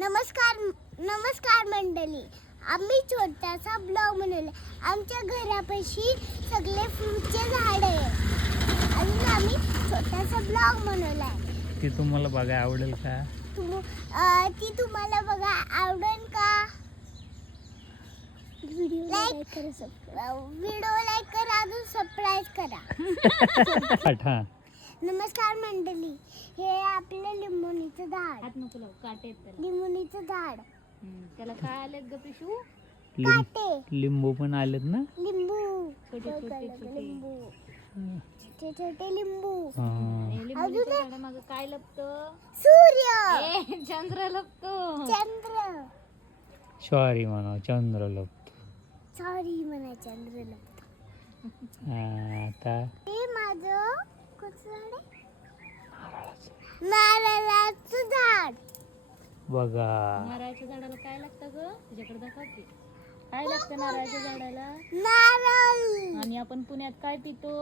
नमस्कार नमस्कार मंडळी. आम्ही छोटासा ब्लॉग बनवला. आमच्या घरापाशी सगळे फ्रूटचे झाड आहे. अजून आम्ही छोटासा ब्लॉग बनवलाय. ती तुम्हाला बघायला आवडेल का? ती तुम्हाला बघा आवडेल का? व्हिडिओ लाईक करा, अजून सबस्क्राईब करा. नमस्कार मंडळी. हे आपलं लिंबोणीचं झाड. हात नको लावू, काटे आहेत त्याला. लिंबोणीचं झाड. त्याला काय आले ग पिशू? काटे. लिंबू पण आलेत ना? लिंबू. छोटे छोटे छोटे. लिंबू. छोटे छोटे लिंबू. हे लिंबूच्या झाडामागं काय लपतं? सूर्य. चंद्र लपतो. चंद्र. सॉरी म्हणा, चंद्र लोक. सॉरी म्हणा, चंद्र लपतो. आता हे माझं कोणतं झाड आहे? नारळाचं झाड. बघा, नारळाच्या झाडाला काय लागतं ग? तुझ्याकडे दाखव की. काय लागतं नारळाच्या झाडाला? नारळ. आणि आपण पुण्यात काय पितो?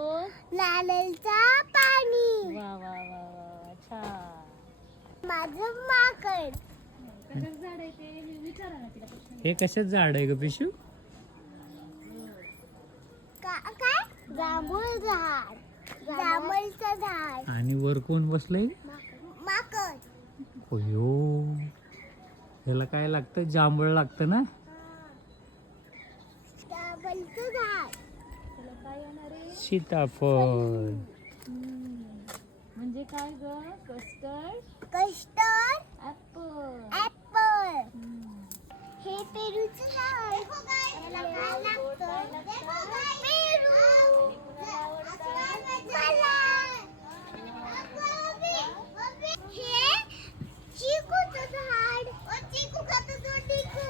नारळचा पाणी. वा वा वा वा, छान. माझं माकड. कशाचं झाड आहे ते? मी विचारा ना तिला. हे कशाच झाड आहे ग पिशू? काय? जांभूळ झाड. जांभळचं झाड. आणि वर कोण बसलंय? माकड. होयो, ह्याला काय लागतं? जांभळ लागतं ना? जांभळचं झाड. त्याला काय येणार आहे? सीताफळ. म्हणजे काय ग? Custard custard apple. ऍपल. हे पेरूचं झाड. याला काय लागतं? पेरू. मला. हे चिकूचं झाड. चिकू खातो तो चिकू.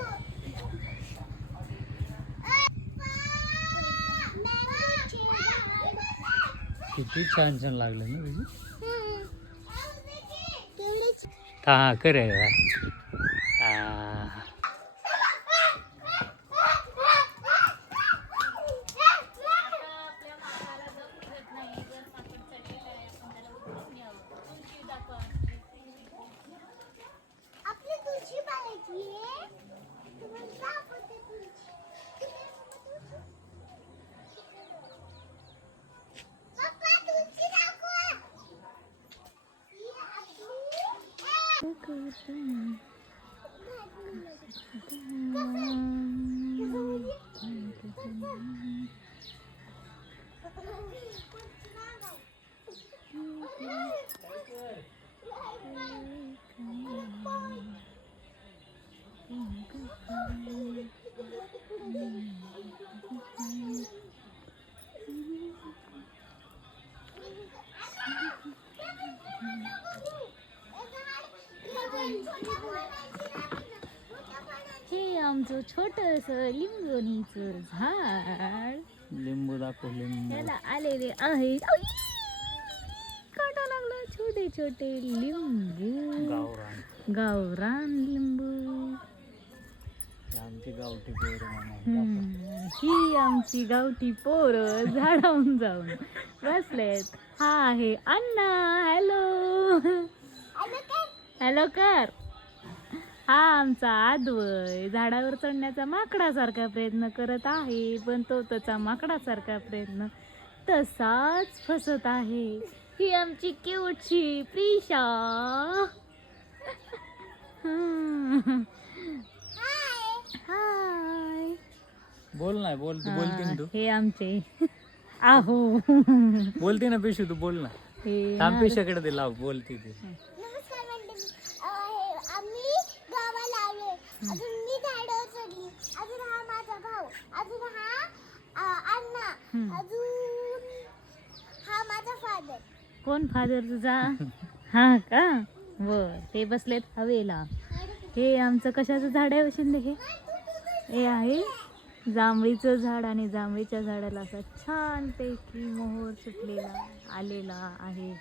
किती छान छान लागलं ना तुझी. तेवढीच. हा करे. आपली तुळशी पाहायची आहे. तुम्हाला दाखवते तुळशी. पप्पा तुळशी दाखव. ही हे आमचं छोटस लिंबोणीचं झाड. लिंबू दाखव, लिंबू. त्याला आलेले आहे काटा लागला. छोटे छोटे लिंबू. गावरान. गावरान लिंबू. हे आमची गावठी पोरं म्हणा. ही आमची गावठी पोरं झाडावून जाऊन बसलेत. हा आहे अण्णा. हॅलो हॅलो कर. हा आमचा आदवय झाडावर चढण्याचा माकडासारखा प्रयत्न करत आहे, पण तो त्याचा माकडासारखा प्रयत्न तसाच फसत आहे. ही आमची क्यूटची प्रिशा. हाय. बोल ना, बोल. तू बोलते ना, तू हे आमचे आहो. बोलते ना पिशू, तू बोल ना. हे थांब, पिशाकडे दे, लाव. बोलते ती. नमस्कार मंडळी. आम्ही गावाला आलोय. अजून मी झाडावर चढली. अजून हा माझा भाऊ. अजून हा अण्णा. अजून हा माझा फादर. कोण फादर तुझा? हा का? बर. ते बसलेत हवेला. हे आमचं कशाचं झाड आहे शिंदे? हे आहे जांभळीचं झाड. आणि जांभळीच्या झाडाला असा छानपैकी मोहर सुटलेला आलेला आहे.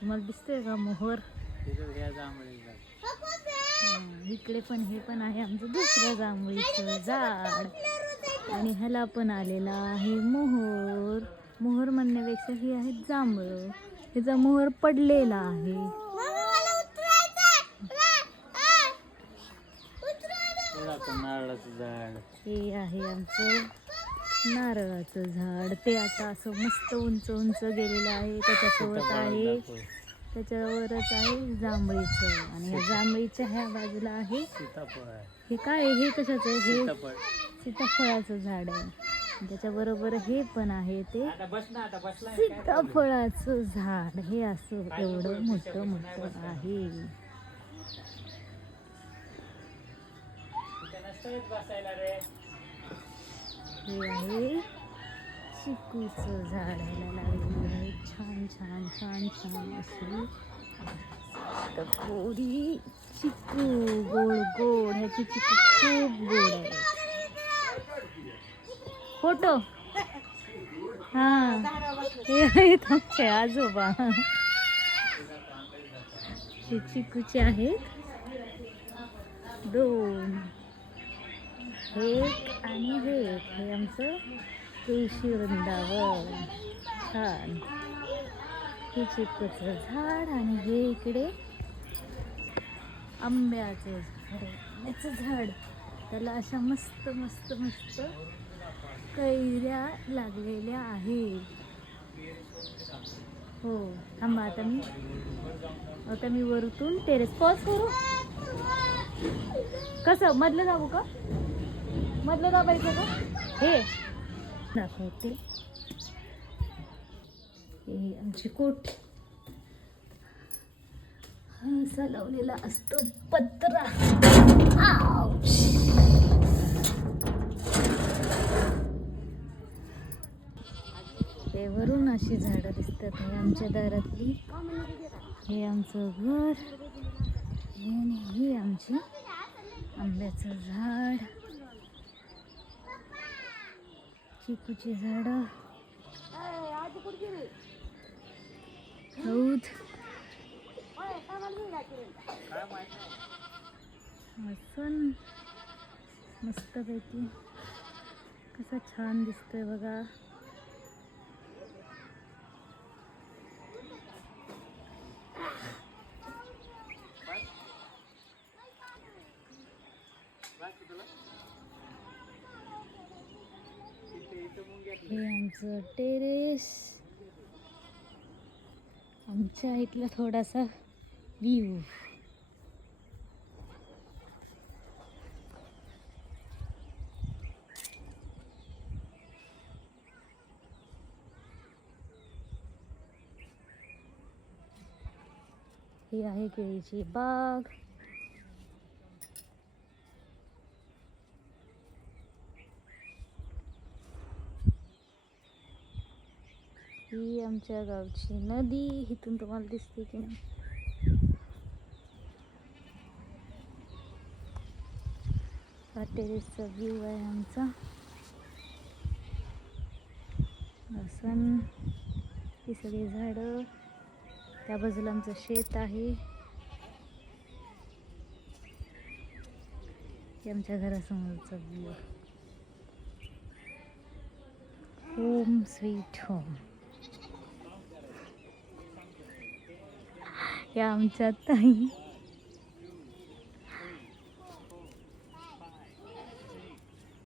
तुम्हाला दिसतंय का मोहर? इकडे पण हे पण आहे आमचं दुसरं जांभळीचं झाड. आणि ह्याला पण आलेला आहे मोहर. मोहर म्हणण्यापेक्षा ही आहे जांभळं. ह्याचा मोहर पडलेला आहे. आपण नारळाचं झाड. हे आहे आमचं नारळाचं झाड. ते आता असं मस्त उंच उंच गेलेलं आहे. त्याच्यासोबत आहे, त्याच्यावरच आहे जांभळीचं. आणि ह्या जांभळीच्या ह्या बाजूला आहे सीताफळ आहे. हे काय आहे, हे कशाचं आहे? हे सीताफळ. सीताफळाचं झाड आहे. त्याच्याबरोबर हे पण आहे, ते आता बस ना, आता बसला सीताफळाचं झाड. हे असं एवढं मोठं मोठं आहे. बसायला रे. हे आहे चिकूचं झाड. ह्याला लागलेली आहे छान छान छान छान अशी गोडी चिकू, गोड गोड. ह्याची चिकू खूप गोड आहे. फोटो हा, हे आहेत आमचे आजोबा. हे चिकूचे आहेत 2, एक आणि हे आमचं तुळशी वृंदावन. छान. हे चिकूचं झाड आणि हे इकडे आंब्याचं झाड. आंब्याचं झाड, त्याला अशा मस्त मस्त मस्त कैऱ्या लागलेल्या आहेत. हो थांबा, आता मी वरतून टेरेस पॉज करू. कसं मधलं दाबू का? मधलं दाबायचं का? हे दाखवते. हे आमची कोट असा लावलेला असतो पत्रा. ते वरून अशी झाडं दिसतात. हे आमच्या दारातली, हे आमचं घर, आणि ही आमची आंब्याचं झाड, चिकूची झाडं, हौद. असं मस्तपैकी कसा छान दिसतोय बघा. हे आमचं टेरेस, आमच्या इथला थोडासा व्ह्यू. ही आहे केळीची बाग. ही आमच्या गावची नदी. इथून तुम्हाला दिसते की नाही? हा टेरेसचा व्ह्यू आहे आमचा. असं ही सगळी झाडं. त्या बाजूला आमचं शेत आहे. हे आमच्या घरासमोरचा व्ह्यू. Home sweet home. या आमच्या ताई